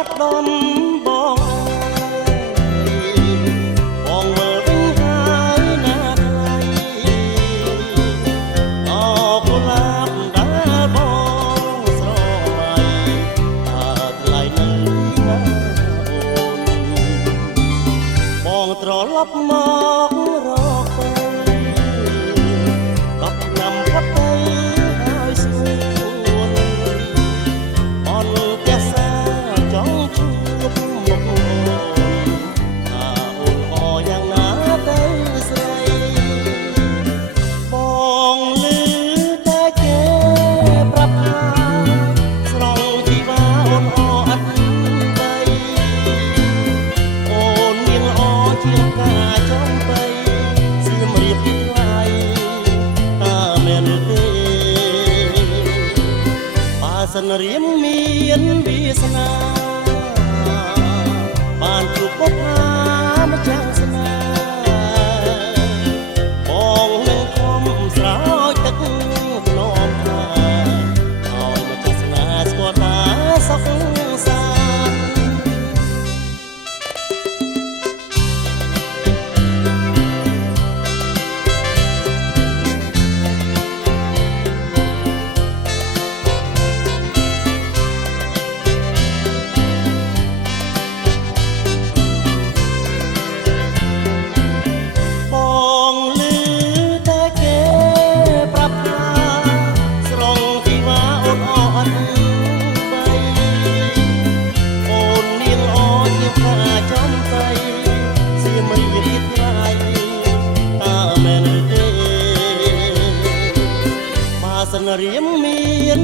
ដំបងបងមើលវិញហើយណាថ្លៃអបឡាបដែលបងស្រមៃថាថ្លៃនៅណាអូនបងត្រឡប់មករក10ឆ្នាំផុតទៅហើយស្រួលអនផ្ទះសាចង់ជួបមុខអូនថាអូនអយ៉ាងណាទៅស្រីបងឮតែគេប្រាប់ថាស្រង់ជីវ៉ាអូនអអត់បីអូនមានល្អជាងការចំបីសៀមរាបថ្លៃតាមែនទេបើសិនរៀមមានវាសនាបានជួបបុព្វាម្ចាស់ស្នេហ៍បងនឹងខំស្រោចទឹកធ្នមថាឲ្យម្ចាស់ស្នេហ៍ស្គាល់ថាសុខសាន្ត បងឮតែគេប្រាប់ថាស្រង់ជីវ៉ាអូនអត់បីអូនមានល្អជាងការចំបីសៀមរាបថ្លៃតាមែនទេបើសិនរៀមមាន